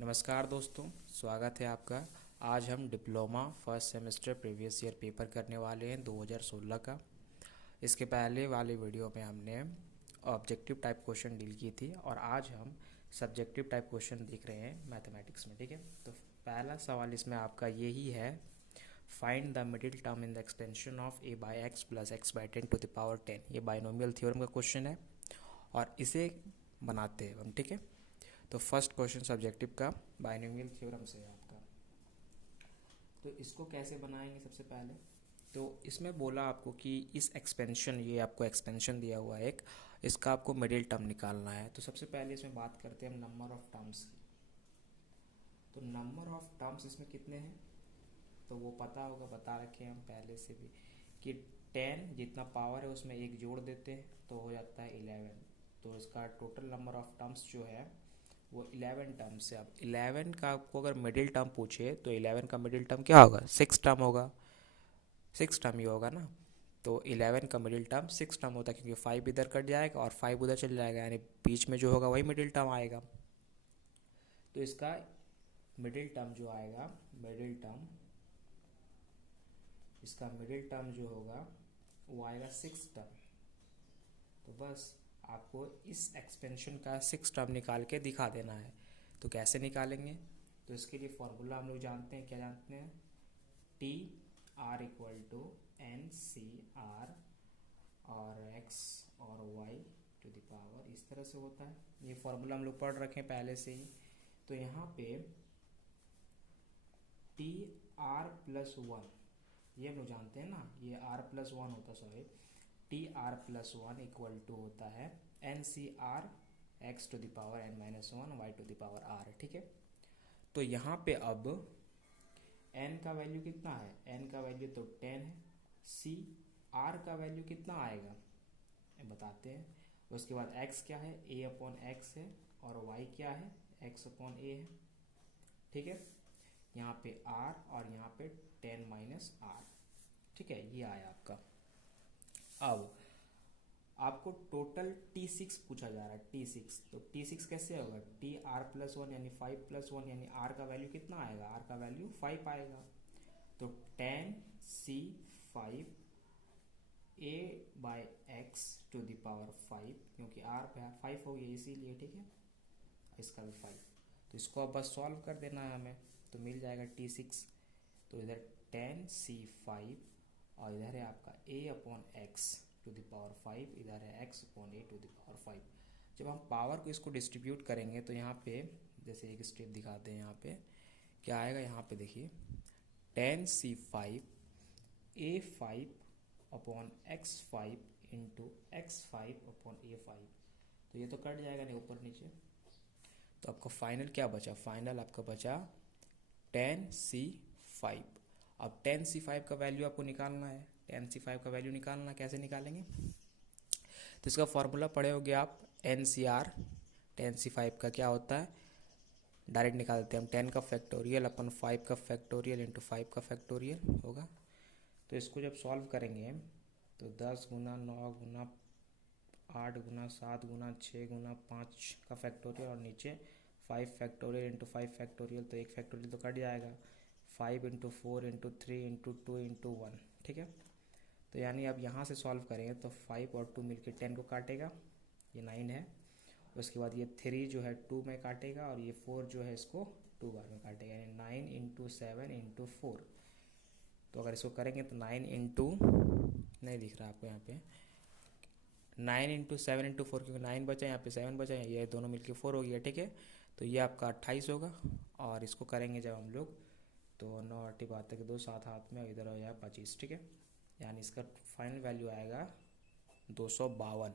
नमस्कार दोस्तों, स्वागत है आपका। आज हम diploma first semester previous year paper करने वाले हैं 2016 का। इसके पहले वाले वीडियो में हमने ऑब्जेक्टिव टाइप क्वेश्चन डील की थी और आज हम सब्जेक्टिव टाइप क्वेश्चन देख रहे हैं मैथमेटिक्स में। ठीक है, तो पहला सवाल इसमें आपका यही है, find the middle term in the expansion of a by x plus x by 10 to the power 10। ये बाइनोमियल थ्योरम का क्वेश्चन है और इसे बनाते हैं हम। ठीक है, तो फर्स्ट क्वेश्चन सब्जेक्टिव का बाइनोमियल थ्योरम से है आपका। तो इसको कैसे बनाएंगे सबसे पहले, तो इसमें बोला आपको कि इस एक्सपेंशन, ये आपको एक्सपेंशन दिया हुआ है एक, इसका आपको मिडिल टर्म निकालना है। तो सबसे पहले इसमें बात करते हैं हम नंबर ऑफ टर्म्स की। तो नंबर ऑफ टर्म्स इसमें कितने हैं, तो वो पता होगा, बता रखे हैं हम पहले से भी कि 10 जितना पावर है उसमें एक जोड़ देते हैं तो हो जाता है 11। तो इसका टोटल नंबर ऑफ टर्म्स जो है वो 11 टर्म्स है। अब 11 का आपको अगर मिडिल टर्म पूछे तो 11 का मिडिल टर्म क्या होगा, 6 टर्म होगा, 6 टर्म ही होगा ना। तो 11 का मिडिल टर्म 6 टर्म होता है, क्योंकि 5 इधर कट जाएगा और 5 उधर चल जाएगा, यानी बीच में जो होगा वही मिडिल टर्म आएगा। तो इसका मिडिल टर्म जो आएगा, मिडिल टर्म, इसका मिडिल टर्म जो होगा वो आएगा 6 टर्म। तो बस आपको इस एक्सपेंशन का 6 टर्म निकाल के दिखा देना है। तो कैसे निकालेंगे, तो इसके लिए फॉर्मूला हम लोग जानते हैं, क्या जानते हैं, T R equal to N C R और एक्स और वाई टू द पावर, इस तरह से होता है। ये फॉर्मूला हम लोग पढ़ रखे हैं पहले से ही। तो यहाँ पे टी आर प्लस वन, ये हम लोग जानते हैं ना, ये आर प्लस वन होता है, sorry, T R plus one equal to होता है n C r x to the power n minus one y to the power r. ठीक है, तो यहाँ पे अब n का वैल्यू कितना है, n का वैल्यू तो 10 है, c r का वैल्यू कितना आएगा ये बताते हैं। उसके बाद x क्या है, a अपॉन एक्स है, और y क्या है, x अपॉन a है। ठीक है, यहाँ पे r और यहाँ पे 10 माइनस r। ठीक है, ये आया आपका। अब आपको टोटल T6 पूछा जा रहा है, T6। तो T6 कैसे होगा, टी आर प्लस वन यानी 5 प्लस वन, यानी R का वैल्यू कितना आएगा, R का वैल्यू 5 आएगा। तो 10 C 5 A by x to the power 5, क्योंकि R पे 5 हो गया इसीलिए। ठीक है, इसका भी 5। तो इसको अब बस सॉल्व कर देना है हमें, तो मिल जाएगा T6। तो इधर 10 C 5 और इधर है आपका A upon x to the power 5, इधर है x upon A to the power 5। जब हम पावर को इसको डिस्ट्रीब्यूट करेंगे तो यहाँ पे जैसे एक स्टेप दिखाते हैं, यहाँ पे क्या आएगा, यहाँ पे देखिए 10 C 5 A 5 upon x 5 into x 5 upon A 5। तो ये तो कट जाएगा नहीं ऊपर नीचे, तो आपका फाइनल क्या बचा, फाइनल आपका बचा 10 C 5। अब 10 C 5 का वैल्यू आपको निकालना है, 10 C 5 का वैल्यू निकालना, कैसे निकालेंगे, तो इसका फॉर्मूला पढ़े होगे आप, एन सी आर। 10 C 5 का क्या होता है, डायरेक्ट निकालते हैं हम, 10 का फैक्टोरियल अपन 5 का फैक्टोरियल इंटू 5 का फैक्टोरियल होगा। तो इसको जब सॉल्व करेंगे तो 10 गुना 9 गुना 8 गुना 7 गुना 6 गुना 5 का फैक्टोरियल और नीचे 5 फैक्टोरियल इंटू 5 फैक्टोरियल, तो एक फैक्टोरियल तो कट जाएगा, 5 इंटू 4 इंटू 3 इंटू 2 इंटू 1। ठीक है, तो यानी अब यहाँ से सॉल्व करेंगे तो 5 और 2 मिलके 10 को काटेगा, ये 9 है। उसके बाद ये 3 जो है 2 में काटेगा और ये 4 जो है इसको 2 बार में काटेगा, यानी 9 इंटू 7 इंटू 4। तो अगर इसको करेंगे तो 9 इंटू, नहीं दिख रहा आपको यहाँ पे, 9 इंटू 7 इंटू 4, क्योंकि 9 बचा यहाँ पे 7 बचा, ये दोनों मिलके 4 हो गया। ठीक है, तो ये आपका 28 होगा। और इसको करेंगे जब हम लोग तो 9 8 बात के 2 7 हाथ में, इधर हो जाएगा 25। ठीक है, यानी इसका फाइनल वैल्यू आएगा 252।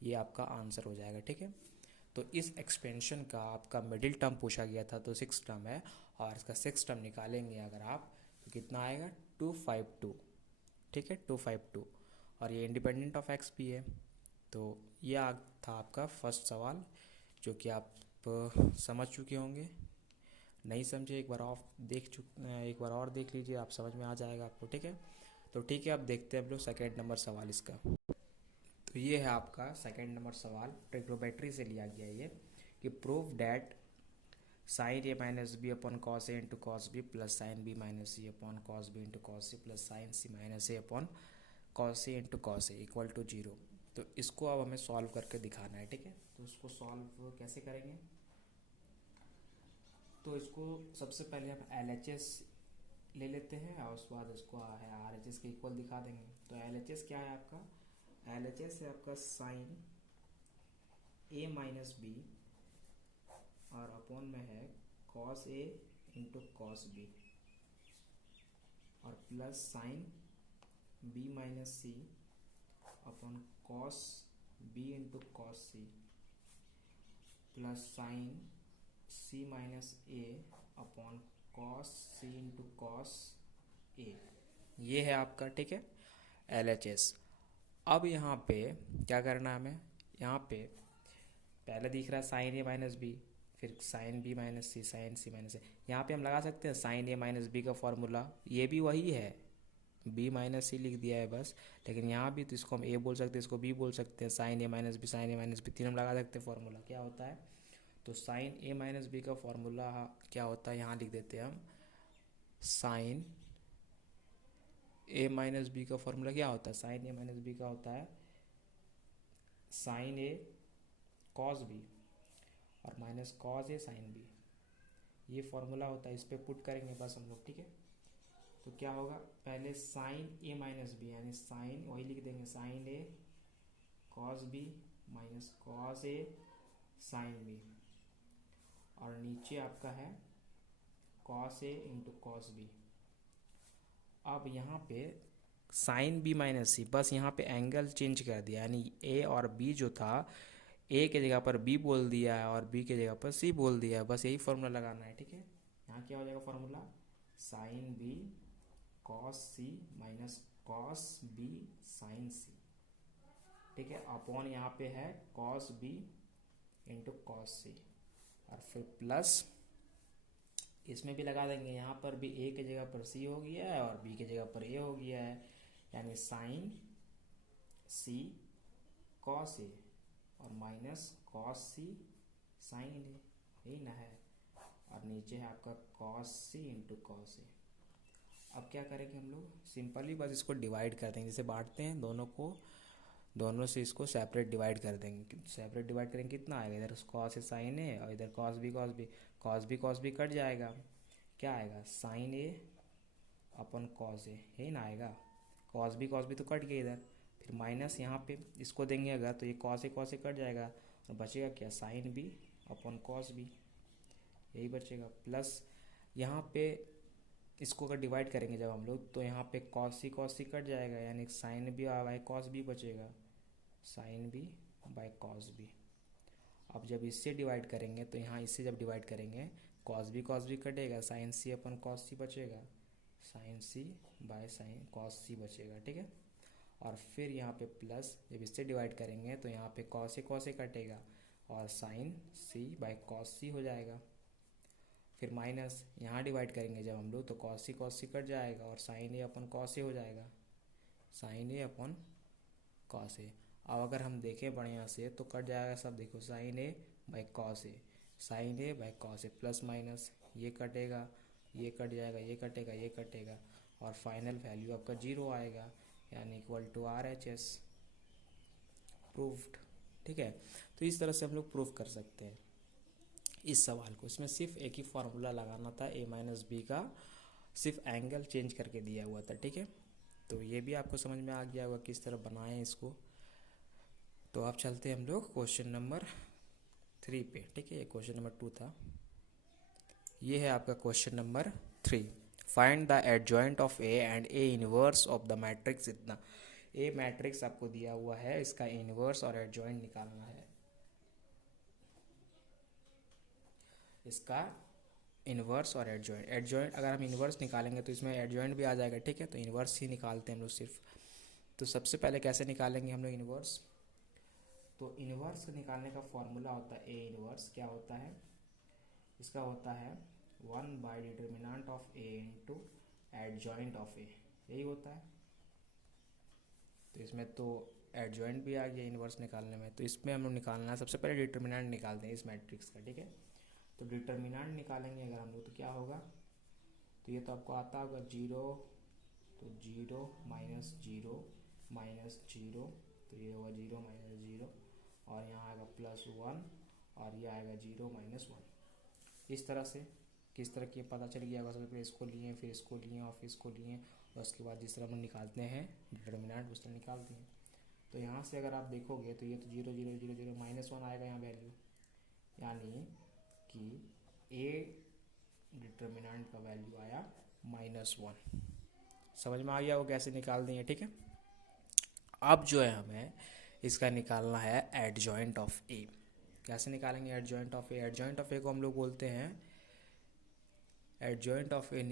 ये आपका आंसर हो जाएगा। ठीक है, तो इस एक्सपेंशन का आपका मिडिल टर्म पूछा गया था, तो 6 टर्म है, और इसका 6 टर्म निकालेंगे अगर आप तो कितना आएगा, 252। ठीक है, 252, और ये इंडिपेंडेंट ऑफ एक्स भी है। तो ये था आपका फर्स्ट सवाल, जो कि आप समझ चुके होंगे। नहीं समझे एक बार एक बार और देख लीजिए, आप समझ में आ जाएगा आपको। ठीक है, तो ठीक है, अब देखते हैं हम लोग सेकेंड नंबर सवाल इसका। तो ये है आपका सेकेंड नंबर सवाल, ट्रिग्नोमेट्री से लिया गया ये, कि prove that sine A minus B upon cos A into cos B plus sine B minus C upon cos B into cos C plus sine C minus A upon cos A into cos A equal to 0। तो इसको अब हमें solve करके दिखाना है, ठीक है। तो इसको सॉल्व कैसे करेंगे, तो इसको सबसे पहले हम LHS ले लेते हैं और उसके बाद इसको है RHS के इक्वल दिखा देंगे। तो LHS क्या है आपका, LHS है आपका साइन ए माइनस बी और अपॉन में है cos A into cos B और plus sine B minus C upon cos B into cos C plus sine C minus A upon cos C into cos A. ये है आपका, ठीक है, LHS। अब यहाँ पे क्या करना है हमें, यहाँ पे पहले दिख रहा है साइन ए माइनस बी, फिर साइन बी माइनस सी, साइन सी माइनस ए। यहाँ पे हम लगा सकते हैं साइन ए माइनस बी का फॉर्मूला, ये भी वही है, बी माइनस सी लिख दिया है बस। लेकिन यहाँ भी तो इसको हम ए बोल सकते हैं, इसको बी बोल सकते हैं, sign A minus B, sign A minus B, तीन हम लगा सकते हैं। फॉर्मूला क्या होता है, तो साइन ए माइनस बी का फॉर्मूला क्या होता है, यहाँ लिख देते हैं हम। साइन ए माइनस बी का फॉर्मूला क्या होता है, साइन ए माइनस बी का होता है साइन ए कॉस बी और minus cos A sine B. ये फॉर्मूला होता है, इस पर पुट करेंगे बस हम लोग, ठीक है। तो क्या होगा, पहले साइन ए माइनस बी यानी साइन, वही लिख देंगे sign A cos B minus cos A sine B और नीचे आपका है cos A into cos B. अब यहाँ पे साइन बी माइनस सी, बस यहाँ पे एंगल चेंज कर दिया, यानी ए और बी जो था ए के जगह पर बी बोल दिया है और बी के जगह पर सी बोल दिया है, बस यही फॉर्मूला लगाना है, ठीक है। यहाँ क्या हो जाएगा फॉर्मूला, साइन बी कॉस सी माइनस कॉस बी साइन सी, ठीक है, अपॉन यहाँ पे है कॉस बी इंटू कॉस सी और फिर प्लस इसमें भी लगा देंगे, यहाँ पर भी ए के जगह पर सी हो गया है और बी के जगह पर ए हो गया है, यानी साइन सी कॉस ए और माइनस कॉस सी साइन ए, यही ना है। और नीचे है आपका कॉस सी इंटू कॉस ए। अब क्या करेंगे हम लोग, सिंपली बस इसको डिवाइड कर देंगे, जैसे बांटते हैं दोनों को, दोनों से इसको सेपरेट डिवाइड कर देंगे। सेपरेट डिवाइड करेंगे कितना आएगा, इधर कॉस ए साइन ए और इधर cos B cos B, cos B cut जाएगा, क्या आएगा sign A upon cos A, यही ना आएगा। कॉस बी तो कट गया इधर, फिर माइनस यहाँ पे इसको देंगे अगर, तो ये कॉस ए कट जाएगा और बचेगा क्या, साइन बी अपन कॉस बी, यही बचेगा। प्लस यहाँ पे इसको अगर डिवाइड करेंगे जब हम लोग, तो यहाँ पे कॉस सी कट जाएगा, यानी sine B by cos B बचेगा, sine B by cos B. अब जब इससे डिवाइड करेंगे तो यहाँ इससे जब डिवाइड करेंगे कॉस बी कटेगा, sine C upon cos C बचेगा, sine C by sine cos C बचेगा, ठीक है। और फिर यहाँ पे प्लस जब इससे डिवाइड करेंगे तो यहाँ पे कॉस ए कटेगा और साइन सी बाय कॉस सी हो जाएगा। फिर माइनस यहाँ डिवाइड करेंगे जब हम लोग, तो कॉस सी कट जाएगा और sign A upon cos A हो जाएगा, sign A upon cos A. अब अगर हम देखें बढ़िया से तो कट जाएगा सब, देखो sine A by cos A, sine A by cos A, plus minus ये कटेगा, ये कट जाएगा, ये कटेगा, ये कटेगा और फाइनल वैल्यू आपका 0 आएगा, यानी इक्वल टू RHS। प्रूव्ड, ठीक है। तो इस तरह से हम लोग प्रूव कर सकते हैं इस सवाल को। इसमें सिर्फ एक ही फार्मूला लगाना था, ए माइनस बी का, सिर्फ एंगल चेंज करके दिया हुआ था, ठीक है। तो ये भी आपको समझ में आ गया होगा किस तरह बनाएं इसको। तो अब चलते हैं हम लोग क्वेश्चन नंबर 3 पे, ठीक है। ये क्वेश्चन नंबर 2 था, ये है आपका question number 3। Find the adjoint of A and A inverse of the matrix. इतना ए मैट्रिक्स आपको दिया हुआ है, इसका इनवर्स और एडजॉइंट निकालना है। इसका इनवर्स और एडजॉइंट अगर हम इनवर्स निकालेंगे तो इसमें एडजॉइंट भी आ जाएगा, ठीक है। तो इनवर्स ही निकालते हैं हम लोग सिर्फ। तो सबसे पहले कैसे निकालेंगे हम लोग इनवर्स, तो इनवर्स निकालने का फॉर्मूला होता है ए इनवर्स, क्या होता है इसका, होता है 1 by determinant of A into adjoint of A, यही होता है। तो इसमें तो एडजॉइंट भी आ गया इनवर्स निकालने में। तो इसमें हम लोग निकालना है, सबसे पहले डिटर्मिनेंट निकालते हैं इस मैट्रिक्स का, ठीक है। तो डिटर्मिनेंट निकालेंगे अगर हम लोग तो क्या होगा, तो ये तो आपको आता होगा 0, तो 0 माइनस 0 माइनस 0, तो ये होगा 0 माइनस 0, और यहाँ आएगा +1, और ये आएगा 0 माइनस 1। इस तरह से किस तरह की पता चल गया होगा, सबसे पहले इसको लिए, फिर इसको लिए, और फिर इसको लिए, और उसके बाद जिस तरह हम निकालते हैं डिटर्मिनेंट उस तरह निकालते हैं। तो यहाँ से अगर आप देखोगे तो ये तो 0 0 0 0 -1 आएगा यहाँ वैल्यू, यानी कि ए डिटर्मिनेंट का वैल्यू आया -1। समझ में आ गया वो कैसे निकाल देंगे, ठीक है। अब जो है हमें इसका निकालना है एडजॉइंट ऑफ ए। कैसे निकालेंगे adjoint of A? Adjoint of A को हम लोग बोलते हैं, एडजॉइंट ऑफ ए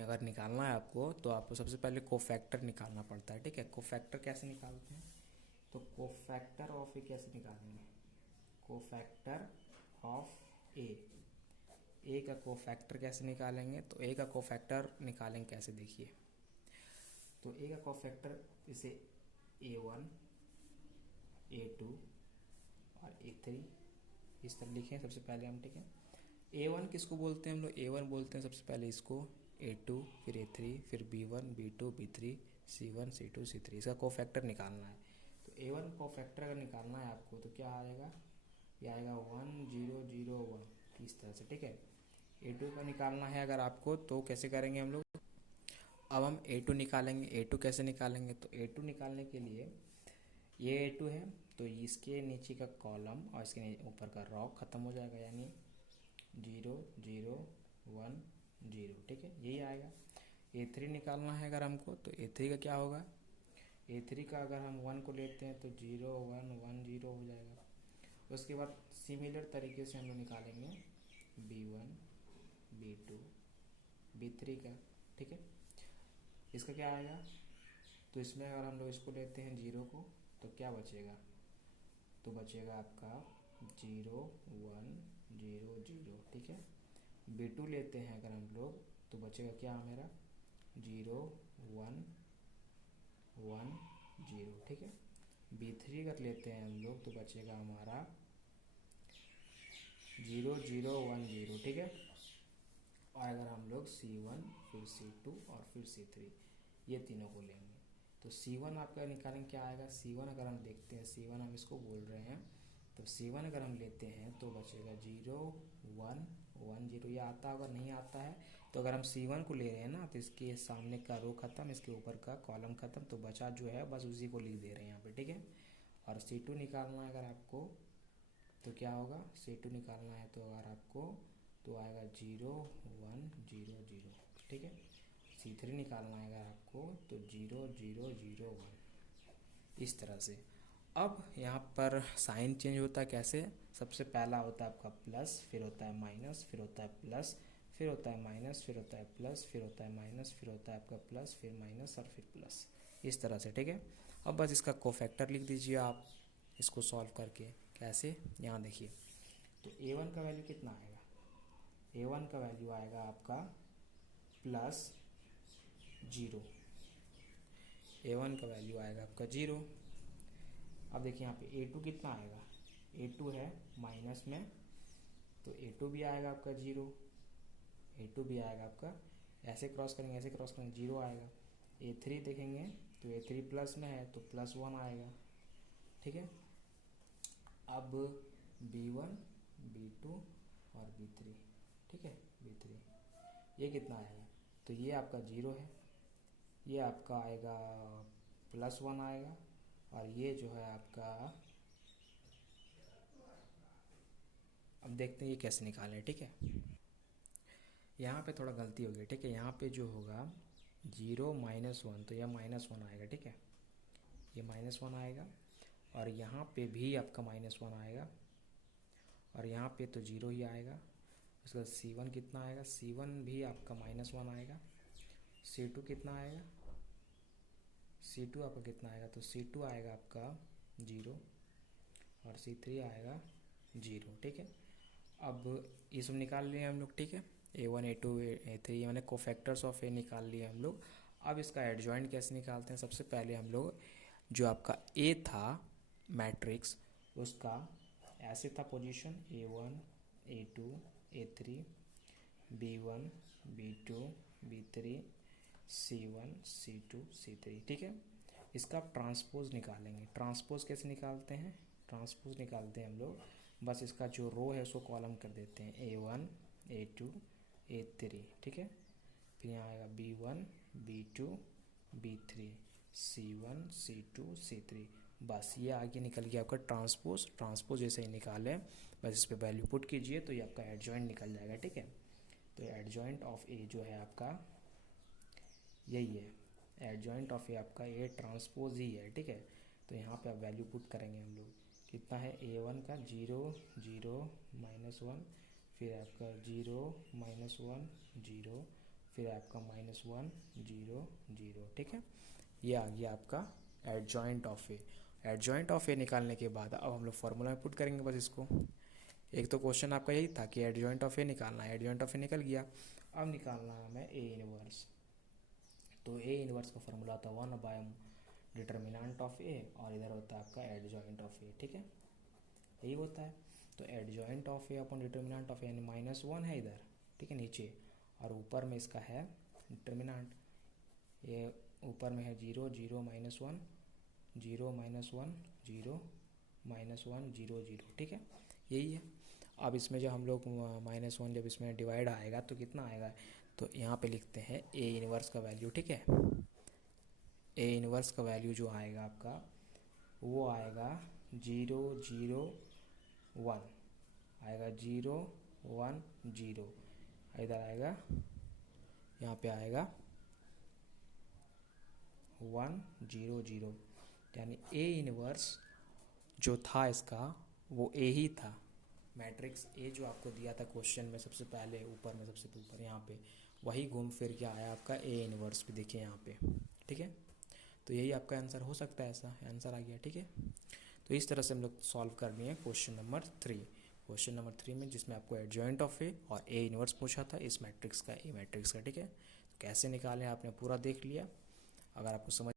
अगर निकालना है आपको तो आपको सबसे पहले कोफैक्टर निकालना पड़ता है, ठीक है। कोफैक्टर कैसे निकालते हैं? तो कोफैक्टर ऑफ ए कैसे निकालेंगे? कोफैक्टर ऑफ ए का कोफैक्टर कैसे निकालेंगे? तो ए का कोफैक्टर निकालेंगे कैसे, देखिए। तो ए का कोफैक्टर इसे A1 A2 और A3 इस तरह लिखें सबसे पहले हम, ठीक है। A1 किसको बोलते हैं हम लोग? A1 बोलते हैं सबसे पहले इसको, A2 फिर A3 फिर B1 B2 B3 C1 C2 C3, इसका कोफैक्टर निकालना है। तो A1 कोफैक्टर अगर निकालना है आपको तो क्या आएगा, ये आएगा 1 0 0 1, इस तरह से, ठीक है। A2 का निकालना है अगर आपको तो कैसे करेंगे हम लोग? अब हम A2 निकालेंगे। A2 कैसे निकालेंगे? तो A2 निकालने के लिए ये A2 है तो इसके नीचे का कॉलम और इसके ऊपर का रॉ ख़त्म हो जाएगा, यानी 0 0 1 0, ठीक है, यही आएगा। A3 निकालना है अगर हमको तो A3 का क्या होगा? A3 का अगर हम 1 को लेते हैं तो 0 1 1 0 हो जाएगा। उसके बाद सिमिलर तरीके से हम लोग निकालेंगे B1 B2 B3 का, ठीक है। इसका क्या आएगा? तो इसमें अगर हम लोग इसको लेते हैं 0 को तो क्या बचेगा? तो बचेगा आपका 0 1 0 0, ठीक है। B2 लेते हैं अगर हम लोग तो बचेगा क्या मेरा? 0 1 1 0, ठीक है। B3 अगर लेते हैं हम लोग तो बचेगा हमारा 0 0 1 0, ठीक है। और अगर हम लोग C1 फिर C2 और फिर C3 ये तीनों को लेंगे तो C1 आपका निकालेंगे क्या आएगा? C1 अगर हम देखते हैं, C1 हम इसको बोल रहे हैं, तो C1 अगर हम लेते हैं तो बचेगा 0 1 1 0, ये आता होगा, नहीं आता है तो अगर हम C1 को ले रहे हैं ना तो इसके सामने का रो खत्म, इसके ऊपर का कॉलम खत्म, तो बचा जो है बस उसी को लिख दे रहे हैं यहाँ पे, ठीक है। और C2 निकालना है अगर आपको तो क्या होगा? C2 निकालना है तो अगर आपको तो आएगा 0 1 0 0, ठीक है। C3 निकालना है अगर आपको तो 0 0 0 1, इस तरह से। अब यहाँ पर साइन चेंज होता है कैसे? सबसे पहला होता है आपका प्लस, फिर होता है माइनस, फिर होता है प्लस, फिर होता है माइनस, फिर होता है प्लस, फिर होता है माइनस, फिर होता है आपका प्लस, फिर माइनस और फिर प्लस, इस तरह से, ठीक है। अब बस इसका कोफैक्टर लिख दीजिए आप इसको सॉल्व करके। कैसे? यहाँ देखिए, तो A1 का वैल्यू कितना आएगा? A1 का वैल्यू आएगा आपका +0, A1 का वैल्यू आएगा आपका 0। अब देखिए यहाँ पे A2 कितना आएगा? A2 है माइनस में तो A2 भी आएगा आपका 0, A2 भी आएगा आपका, ऐसे क्रॉस करेंगे ऐसे क्रॉस करेंगे 0 आएगा। A3 देखेंगे तो A3 प्लस में है तो +1 आएगा, ठीक है। अब B1 B2 और B3, ठीक है, B3 ये कितना आएगा? तो ये आपका 0 है, ये आपका आएगा +1 आएगा, और ये जो है आपका, अब देखते हैं ये कैसे निकालें, ठीक है। यहाँ पे थोड़ा गलती हो गई, ठीक है। यहाँ पे जो होगा 0 -1 तो यह -1 आएगा, ठीक है, ये -1 आएगा, और यहाँ पे भी आपका -1 आएगा, और यहाँ पे तो 0 ही आएगा। उसके बाद C1 कितना आएगा? C1 भी आपका -1 आएगा। C2 कितना आएगा? C2 आपका कितना आएगा? तो C2 आएगा आपका 0 और C3 आएगा 0, ठीक है। अब ये सब निकाल लिए हम लोग, ठीक है। A1 A2 A3 मैंने कोफैक्टर्स ऑफ A निकाल लिए हम लोग। अब इसका एडजॉइंट कैसे निकालते हैं? सबसे पहले हम लोग जो आपका A था मैट्रिक्स उसका ऐसे था position A1 A2 A3 B1 B2 B3 C1 C2 C3, ठीक है। इसका आप ट्रांसपोज निकालेंगे। ट्रांसपोज कैसे निकालते हैं? ट्रांसपोज निकालते हैं हम लोग, बस इसका जो रो है उसको कॉलम कर देते हैं A1 A2 A3, ठीक है। फिर यहाँ आएगा B1 B2 B3 C1 C2 C3, बस ये आगे निकल गया आपका ट्रांसपोज। ट्रांसपोज जैसे ही निकालें बस इस पर वैल्यू पुट कीजिए तो ये आपका एडजॉइंट निकल जाएगा, ठीक है। तो एडजॉइंट ऑफ ए जो है आपका यही है, एडजॉइंट ऑफ ए आपका ए ट्रांसपोज ही है, ठीक है। तो यहाँ पे आप वैल्यू पुट करेंगे हम लोग, कितना है A1 का 0 0 -1, फिर आपका 0 -1 0, फिर आपका -1 0 0, ठीक है। ये आ गया आपका adjoint of A. Adjoint of A निकालने के बाद अब हम लोग फार्मूला में पुट करेंगे बस इसको। एक तो क्वेश्चन आपका यही था कि एडजॉइंट ऑफ ए निकालना है, एडजॉइंट ऑफ ए निकल गया। अब निकालना है हमें ए इनवर्स। तो ए इनवर्स का फार्मूला था 1/, डिटर्मिनेंट ऑफ ए, और इधर होता है आपका एडजॉइंट ऑफ ए, ठीक है। यही होता है। तो adjoint of A upon determinant of A, यानी -1 है इधर, ठीक है, नीचे, और ऊपर में इसका है डिटर्मिनेंट। ये ऊपर में है 0 0 -1 0 -1 0 -1 0 0, ठीक है, यही है। अब इसमें जो हम लोग -1 जब इसमें डिवाइड आएगा तो कितना आएगा, तो यहाँ पे लिखते हैं ए इनवर्स का वैल्यू, ठीक है। ए इनवर्स का वैल्यू जो आएगा आपका वो आएगा 0 0 1, आएगा 0 1 0, इधर आएगा, यहाँ पे आएगा 1 0 0, यानी ए इनवर्स जो था इसका वो ए ही था। मैट्रिक्स ए जो आपको दिया था क्वेश्चन में सबसे पहले, ऊपर में सबसे ऊपर यहाँ पे, वही घूम फिर के आया आपका ए इनवर्स भी, देखिए यहाँ पे, ठीक है। तो यही आपका आंसर हो सकता है, ऐसा आंसर आ गया, ठीक है। तो इस तरह से हम लोग सॉल्व कर लिए क्वेश्चन नंबर 3। क्वेश्चन नंबर 3 में जिसमें आपको एडजॉइंट ऑफ ए और ए इनवर्स पूछा था इस मैट्रिक्स का, ए मैट्रिक्स का, ठीक है। तो कैसे निकालें आपने पूरा देख लिया। अगर आपको समझ